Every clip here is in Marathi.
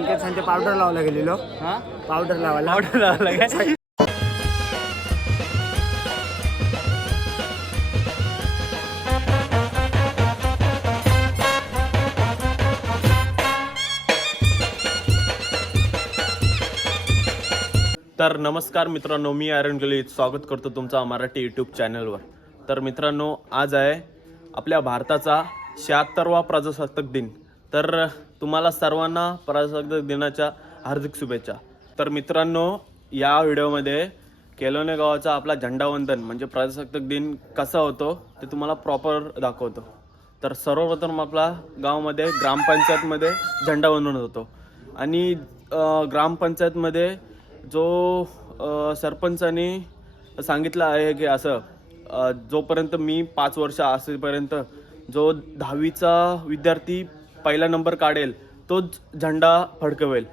संकेत सांचे पावडर लावायला गेलेलो. हा? पावडर लावायला. ऑर्डर लावला काय? तर नमस्कार मित्रांनो मी आयरन गली स्वागत करतो तुमचा मराठी यूट्यूब चॅनलवर तर मित्रांनो आज आहे आपल्या भारताचा शहात्तरवा प्रजासत्ताक दिन. तर तुम्हाला सर्वांना प्रजासत्ताक दिनाच्या हार्दिक शुभेच्छा. तर मित्रांनो या व्हिडिओमध्ये केलोने गावाचा आपला झेंडावंदन म्हणजे प्रजासत्ताक दिन कसा होतो ते तुम्हाला प्रॉपर दाखवतो. तर सर्वप्रथम आपला गावामध्ये ग्रामपंचायतमध्ये झेंडावंदन होतो. आणि ग्रामपंचायतमध्ये जो सरपंचाने सांगितलं आहे की असं जोपर्यंत मी पाच वर्ष असेपर्यंत जो दहावीचा विद्यार्थी पहिला नंबर काढेल तोच झेंडा फडकवेल.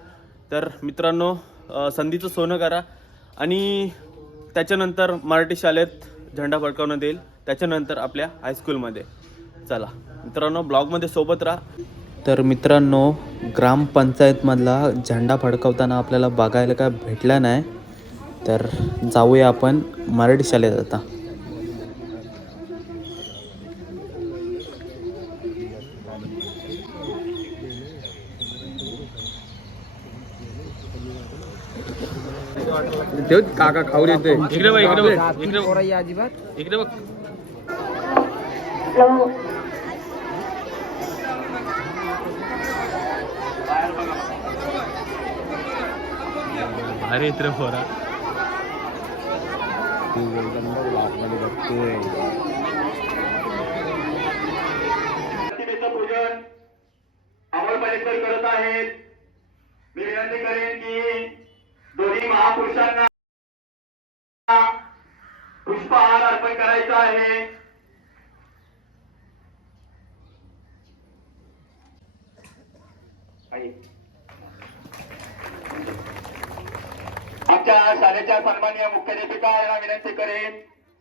तर मित्रांनो संधीचं सोनं करा आणि त्याच्यानंतर मराठी शाळेत झेंडा फडकावण्यात येईल त्याच्यानंतर आपल्या हायस्कूलमध्ये चला मित्रांनो ब्लॉगमध्ये सोबत राहा. तर मित्रांनो ग्रामपंचायतमधला झेंडा फडकवताना आपल्याला बघायला काय भेटला नाही. तर जाऊया आपण मराठी शाळेत आता. काका खाऊ देते इकडे बघ इकडे बघ इकडे बघ अजिबात इकडे बघ अरे इत्र फोरा प्रतिमेचं पूजन अमोल पालेकर करत आहेत मी विनंती करेन की दोन्ही महापुरुषांना पुष्पहार अर्पण करायचा आहे आई. आमच्या शाळेच्या सन्मान्य मुख्याध्यापिका यांना विनंती करेन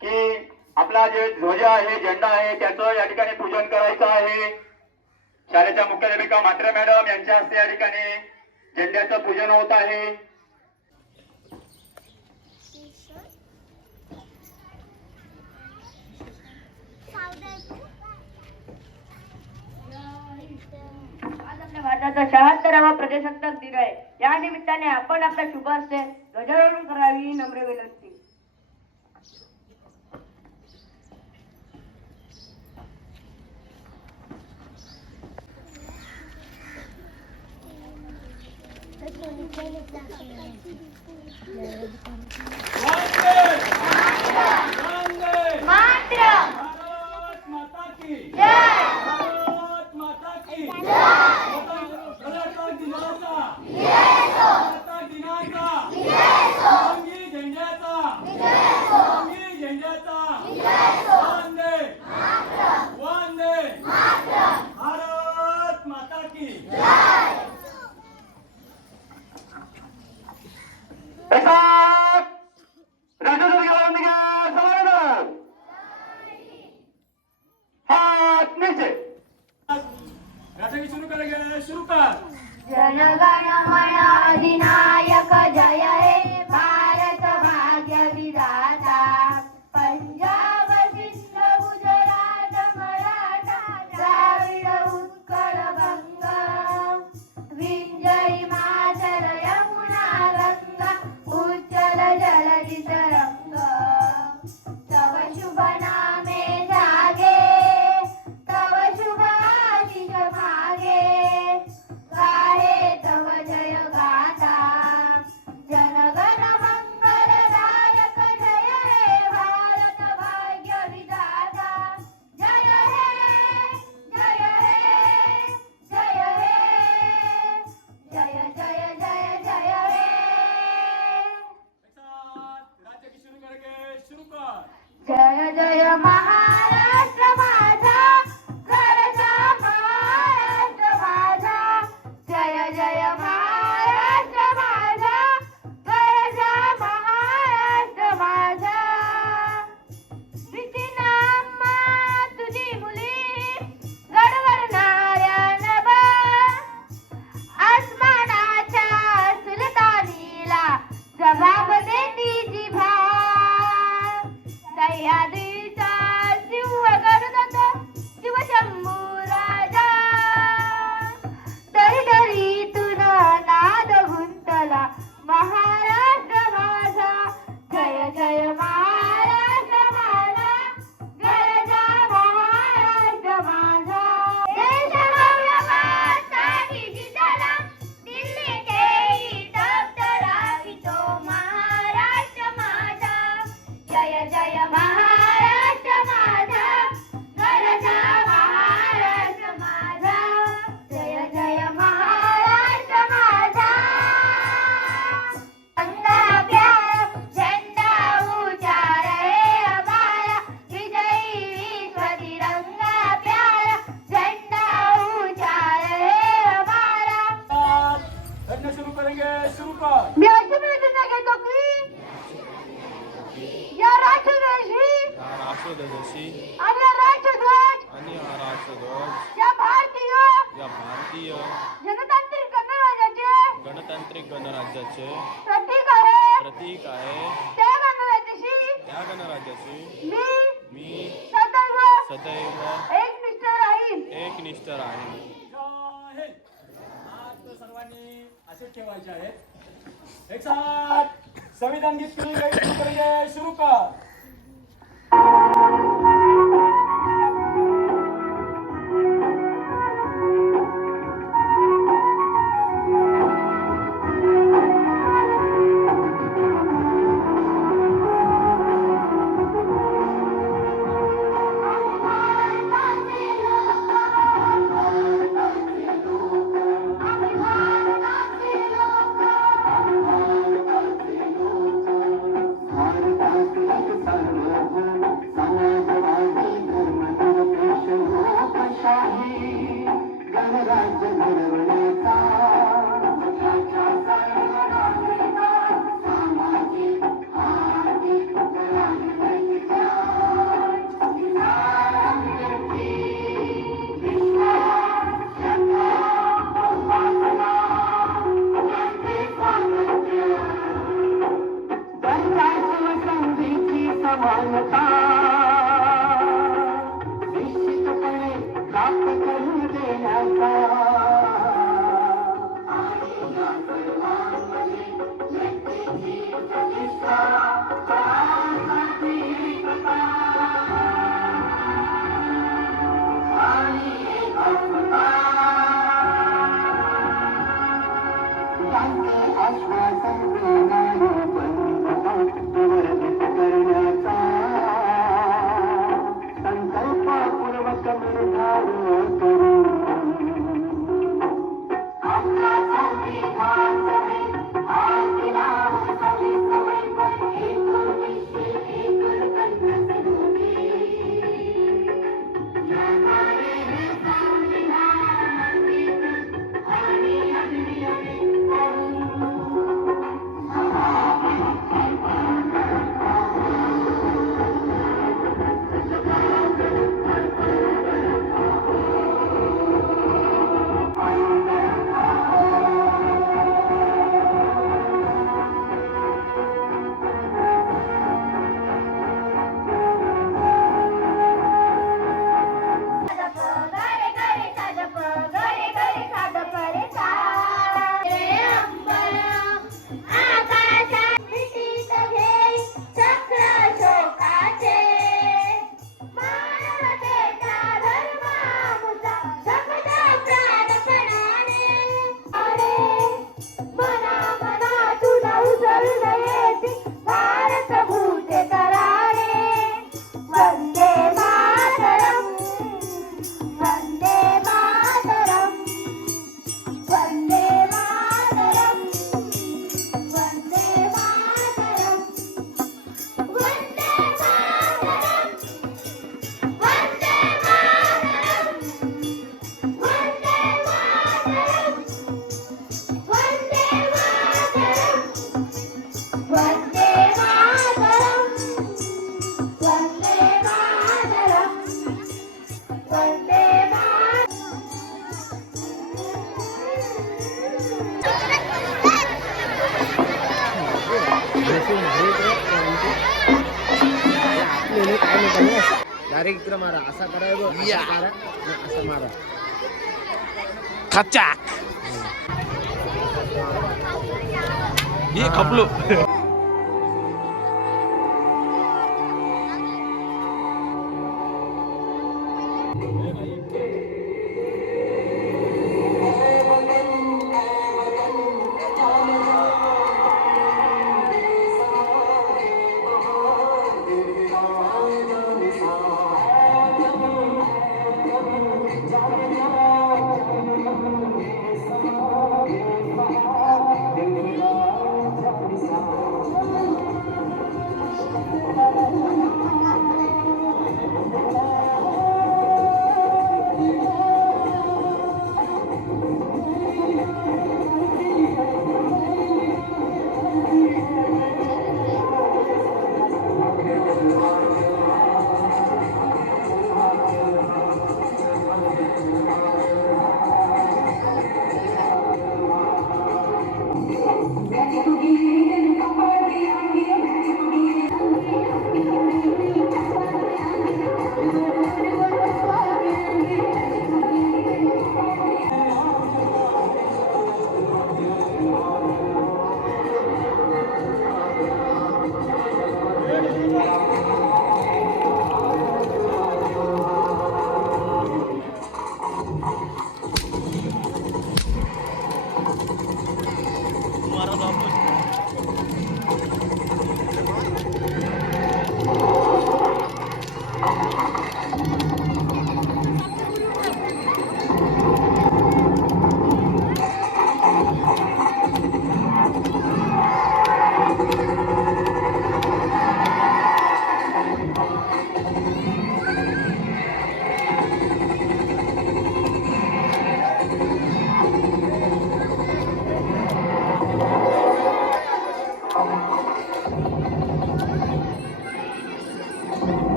की आपला जे ध्वज आहे झेंडा आहे त्याचं या ठिकाणी पूजन करायचं आहे. शाळेच्या मुख्याध्यापिका मात्रे मॅडम यांच्या हस्ते या ठिकाणी झेंड्याचं पूजन होत आहे. भारताचा शहात्तरावा प्रजासत्ताक दिन आहे. या निमित्ताने आपण आपल्या शुभ हस्ते ध्वजारोहण करावी नम्र विनंती. शुरू करेंगे शुरू कर। या राष्ट्रध्वजी राष्ट्रध्वजी आणि हा राष्ट्रध्वज आणि हा या भारतीय या भारतीय जनतांत्रिक गणराज्याचे गणतांत्रिक गणराज्याचे प्रतीक आहे प्रतीक आहे त्या गणराज्याशी त्या गणराज्याशी मी मी सदैव सदैव एकनिष्ठ राहील एकनिष्ठ राहील सर्वांनी असेच ठेवायचे आहेत. एक साथ. संविधान गीत सुरू कर.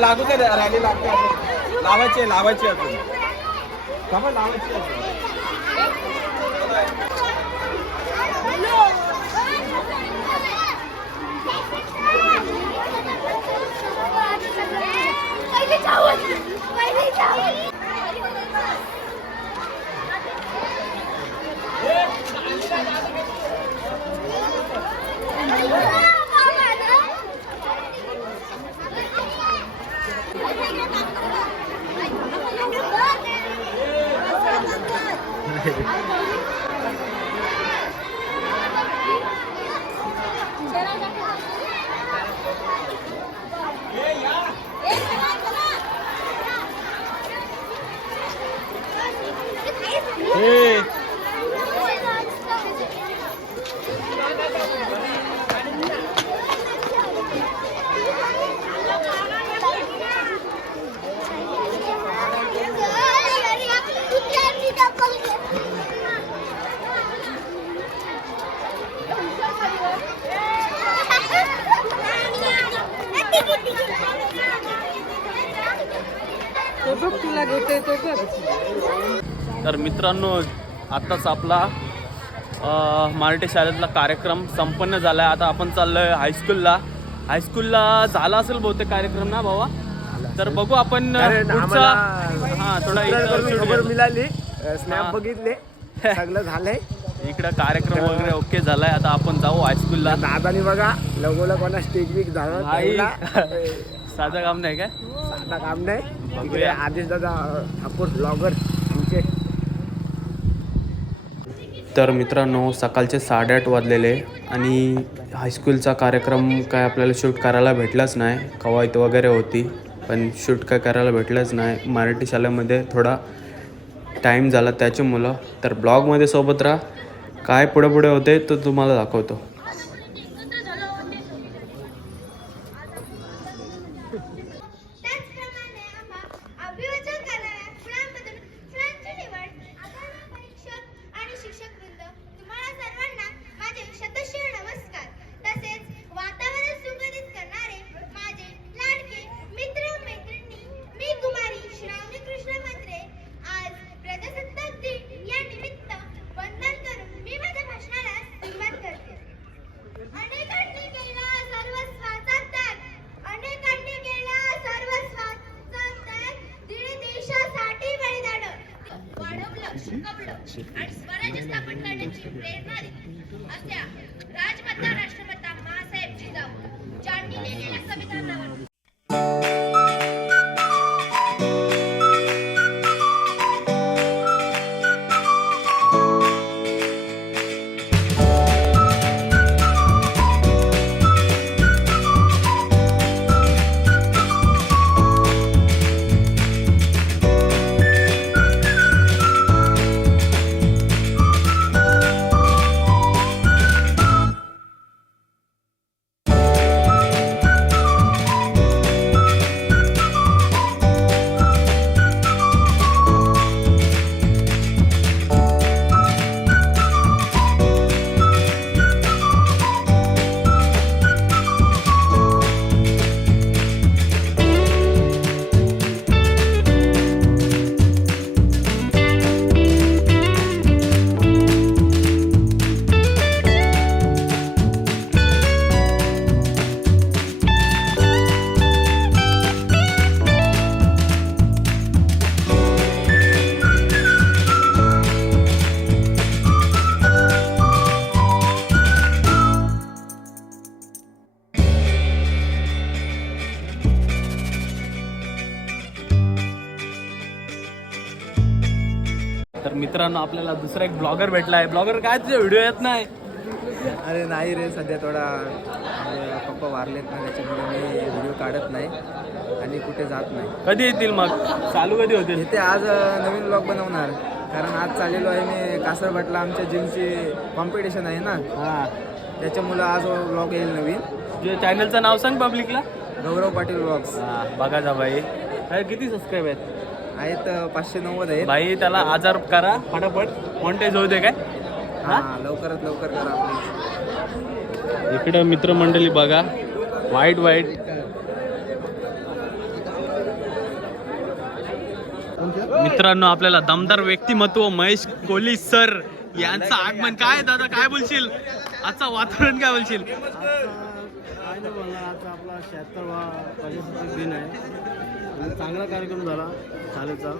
लागू दे रॅली लागते लावायची लावायची अजून. लावायची अजून. तर मित्रांनो आत्ताच आपला अ, मराठी शाळेतला कार्यक्रम संपन्न झाला आहे आता आपण चाललोय हायस्कूलला हायस्कूलला झाला असेल बहुतेक कार्यक्रम ना भावा? तर बघू आपण पुढचा हा थोडा. मिळाली. स्नॅप बघितले. सगळं झालंय. इकडं कार्यक्रम वगैरे ओके झालाय. आता आपण जाऊ हायस्कूलला दादानी बघा लगोला कोणा स्टेज बीक झालं. साधं काम नाही काय? साधा काम नाही. इकडे आदेश दादा ठाकूर ब्लॉगर तर मित्रांनो सकाळचे साडेआठ वाजलेले आणि हायस्कूलचा कार्यक्रम काय आपल्याला शूट करायला भेटलाच नाही. कवायत वगैरे होती पण शूट काय करायला भेटलंच नाही. मराठी शाळेमध्ये थोडा टाईम झाला त्याच्यामुळं. तर ब्लॉगमध्ये सोबत राहा. काय पुढे पुढे होते तो तुम्हाला दाखवतो त्याचप्रमाणे आम्हा अभिवाचन करणाऱ्या फुलांमधून फुलांची निवड आदरणीय परीक्षक आणि शिक्षक वृंद तुम्हाला सर्वांना माझे शतशीर नमस्कार तसेच वातावरण सुगंधित करणारे माझे लाडके मित्र मैत्रिणी मी कुमारी श्रावणी कृष्ण मंत्रे आज प्रजासत्ताक दिन या निमित्त वंदन करून मी माझ्या भाषणाला सुरुवात करते अनेकांनी केला सर्वस्वाचा त्याग अनेकांनी केला सर्वस्वाचा त्याग दीड देशासाठी बलिदान वाढवलं शिकवलं आणि स्वराज्य स्थापन करण्याची प्रेरणा दिली असल्या राजमाता राष्ट्रमाता मासाहेब जिजाऊ ज्यांनी लिहिलेल्या संविधानावर आपल्याला दुसरा एक ब्लॉगर भेटला आहे ब्लॉगर काय तुझे व्हिडिओ येत नाही? अरे नाही रे सध्या थोडा म्हणजे पप्पा वारलेत ना त्याच्यामुळे मी व्हिडिओ काढत नाही आणि कुठे जात नाही. कधी येतील मग? चालू कधी होतील? इथे आज नवीन ब्लॉग बनवणार. कारण आज चाललेलो आहे मी कासरभटला आमच्या जिमची कॉम्पिटिशन आहे ना. हा. त्याच्यामुळं आज ब्लॉग येईल नवीन. तुझ्या चॅनलचं नाव सांग पब्लिकला गौरव पाटील ब्लॉग्स हा बघा जा भाई अरे किती सबस्क्राईब आहेत? आहेत पाचशे नव्वद आहेत. भाई त्याला आजार करा फटाफट. मॉन्टेज होऊ दे काय? लवकरात लवकर करा आपली. इकडं मित्रमंडळी बघा. वाईट वाईट. मित्रांनो आपल्याला दमदार व्यक्तिमत्व महेश कोहली सर यांचं आगमन काय दादा? काय बोलशील? आजचं वातावरण काय बोलशील? आपला शहात्तरवा प्रजासत्ताक दिन आहे. आणि चांगला कार्यक्रम झाला शाळेचा.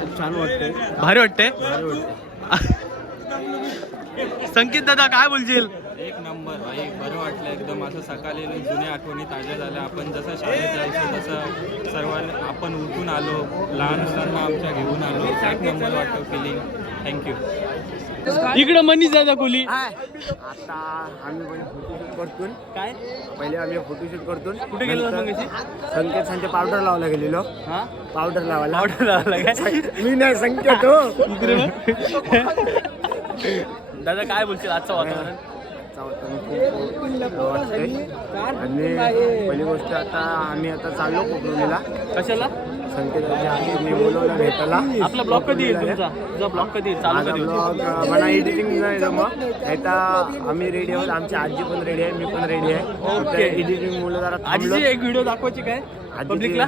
खूप छान वाटते भारी वाटते भारी वाटते संकेत दादा काय बोलशील? एक नंबर भाई. बरं वाटलं एकदम. असं सकाळी जुन्या आठवणी ताज्या झाल्या. आपण जसं शाळेत जायचो तसं सर्वांना आपण उठून आलो. लहान मुलांना आमच्या घेऊन आलो. एक नंबर वाटतं फिलिंग थँक्यू इकडं मनीष दादा कोहली आता आम्ही पहिले फोटोशूट करतून काय? पहिले आम्ही फोटोशूट करतून कुठे गेलो? संकेत सांचे पावडर लावायला गेलेलो. हा? पावडर लावायला. पावडर लावला काय? मी नाही संकेत हो. दादा काय बोलशील आजचं वातावरण? आणि पहिली गोष्ट आता आम्ही आता चाललो कोकणीला. कशाला? संकेताच्या आईने बोलवलं भेटायला आपला ब्लॉग कधी येईल तुमचा? तुझा ब्लॉग कधी येईल? चालू माझा कधी होईल? ब्लॉग मला एडिटिंग नाही जमत. नाही तर आम्ही रेडी आहोत. आमची आजी पण रेडी आहे मी पण रेडी आहे. ओके. एडिटिंग मुलं जरा आजीची एक व्हिडिओ दाखवायची काय? पब्लिकला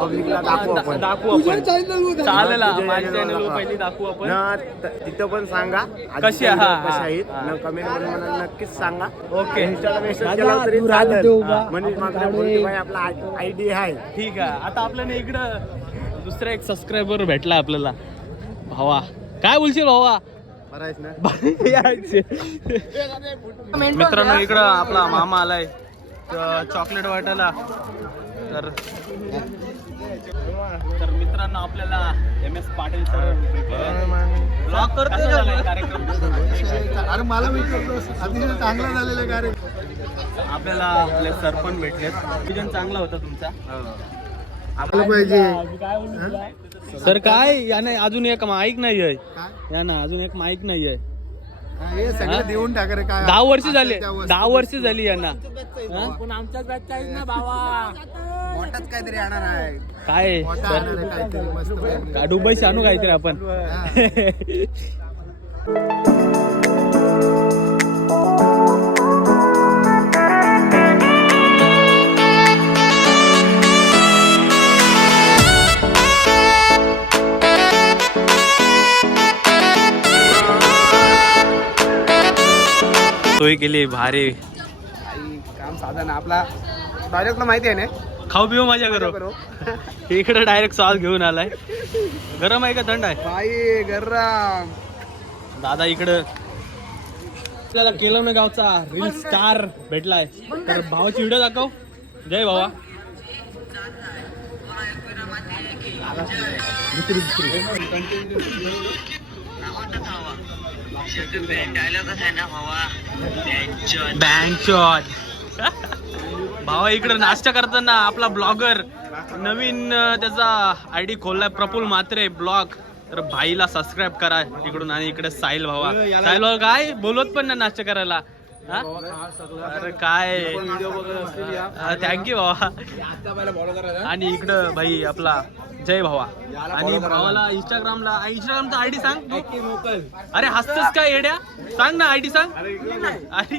पब्लिकला दाखवू आपण. दाखवू आपण. चालेल हा, तुझ्या माझ्या channel वर चॅनलवर दाखवा. पहिली दाखवू आपण. न त- तिथं पण सांगा. कशी आहे? हा, हा, आहेत? हा. न कमेंटमध्ये मला नक्कीच सांगा. ओके. इंस्टाला मेसेज केला तरी चालेल. मनीष मात्र भाई आपला आयडी आहे. ठीक आहे. आता आपल्याला इकडं दुसरा एक सबस्क्रायबर भेटला आपल्याला. भावा. काय बोलशील भावा? बरं ना? मित्रांनो इकडं आपला मामा आलाय. चॉकलेट वाटायला. तर तर मित्रांनो आपल्याला M S Patil sir blog करतो कार्यक्रम. अरे मला अतिशय चांगला झालेला कार्यक्रम आपल्याला आपले सर पण भेटलेत. विजन चांगला होता तुमचा. आपलं पाहिजे. सर काय याने अजून एक माईक नाही आहे. या ना अजून एक माईक नाही आहे. हे सगळं देऊन टाक रे काय दहा वर्ष झाले. दहा वर्ष झाली यांना. हा? पण आमच्याच आहे ना भावा? मोठाच काहीतरी आणणार आहे काय? मोठा आणणार आहे काहीतरी मस्त पैकी. का दुबई आणू काहीतरी आपण? सोय केली भारी. काम साधन आपला. डायरेक्ट माहिती आहे ना? खाऊ पिऊ माझ्या घरो इकडे डायरेक्ट सॉस घेऊन आलाय. गरम आहे का थंड आहे? बाई गरम. दादा इकडं. आपल्याला केलं ना गावचा रील स्टार भेटलाय. तर भावाची व्हिडिओ दाखव. जय भावा. बँचॉट भावा इकडं नाश्ता करताना आपला ब्लॉगर नवीन त्याचा आय डी खोललाय प्रफुल मात्रे ब्लॉग. तर भाईला सबस्क्राईब करा इकडून आणि इकडे साहिल भावा. साहिल भावा काय? बोलवत पण ना नाश्ता करायला. हा? अरे काय? थँक्यू भावा. आणि इकडं भाई आपला जय भावा. आणि भावाला इंस्टाग्रामला इंस्टाग्रामचा आयडी सांग. तू. अरे हसतोस काय येड्या? सांग ना आयडी सांग. आणि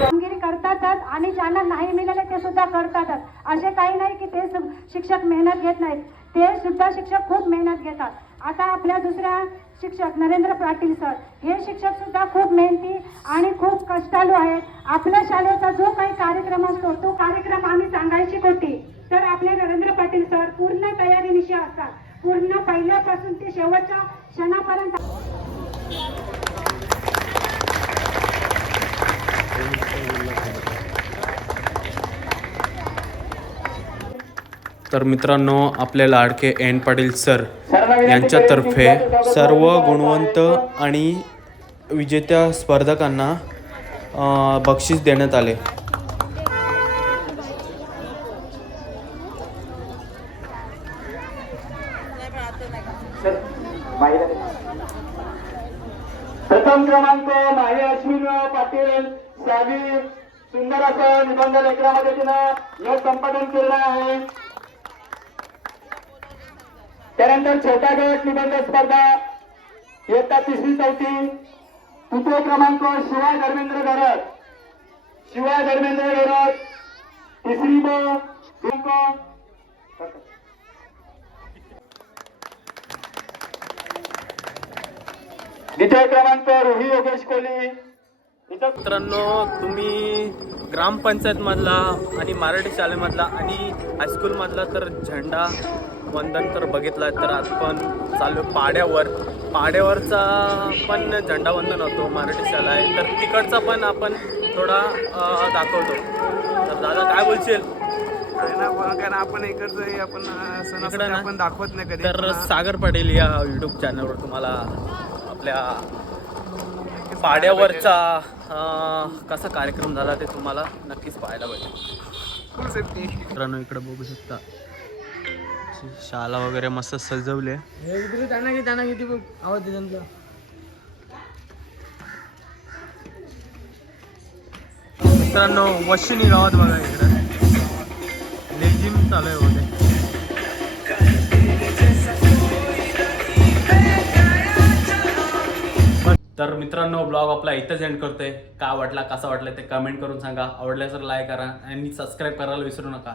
कामगिरी करतातच आणि ज्यांना नाही मिळाले ते सुद्धा करतातच. असे काही नाही की ते सु- शिक्षक मेहनत घेत नाहीत. ते सुद्धा शिक्षक खूप मेहनत घेतात. आता आपल्या दुसऱ्या शिक्षक नरेंद्र पाटील सर हे शिक्षक सुद्धा खूप मेहनती आणि खूप कष्टाळू आहेत. आपल्या शाळेचा जो काही कार्यक्रम असतो तो कार्यक्रम आम्ही सांगायची होती तर आपले नरेंद्र पाटील सर पूर्ण तयारीनिशी असतात. पूर्ण पहिल्यापासून ते शेवटच्या क्षणापर्यंत तर मित्रांनो आपले लाडके एन पाटील सर यांच्यातर्फे सर्व गुणवंत आणि विजेत्या स्पर्धकांना बक्षीस देण्यात आले. प्रथम क्रमांक माहे अश्विन पाटील सावी सुंदर असं निबंध लेखनामध्ये तिनं यश संपादन केलेलं आहे. त्यानंतर छोटा गट निबंध स्पर्धा इयत्ता तिसरी चौथी. तृतीय क्रमांक शिवाय धर्मेंद्र गरज. शिवाय धर्मेंद्र गरज. तिसरी क्रमांक. द्वितीय क्रमांक रोही योगेश कोहली इथं मित्रांनो तुम्ही ग्रामपंचायतमधला आणि मराठी शाळेमधला आणि हायस्कूलमधला तर झेंडा वंदन तर बघितला तर आपण चालू आहे पाड्यावर. पाड्यावरचा पण झेंडा वंदन होतो मराठी शाळा आहे. तर तिकडचा पण आपण थोडा दाखवतो. तर दादा काय बोलशील? कारण आपण इकडचं आपण? आपण दाखवत नाही कधी. तर सागर पटेल या यूट्यूब चॅनलवर तुम्हाला आपल्या पाड्यावरचा कसा कार्यक्रम झाला ते तुम्हाला नक्कीच पाहायला पाहिजे मित्रांनो इकडे बघू शकता. शाळा वगैरे मस्त सजवले. त्यांना की त्यांना किती आवाज दे त्यांचा मित्रांनो वशिनी गावात बघा इकडे. लेझिम चालू आहे होते तर मित्रांनो ब्लॉग आपला इथंच एंड करतोय. का वाटला कसा वाटला ते कमेंट करून सांगा. आवडल्यास तर लाईक करा आणि सबस्क्राईब करायला विसरू नका.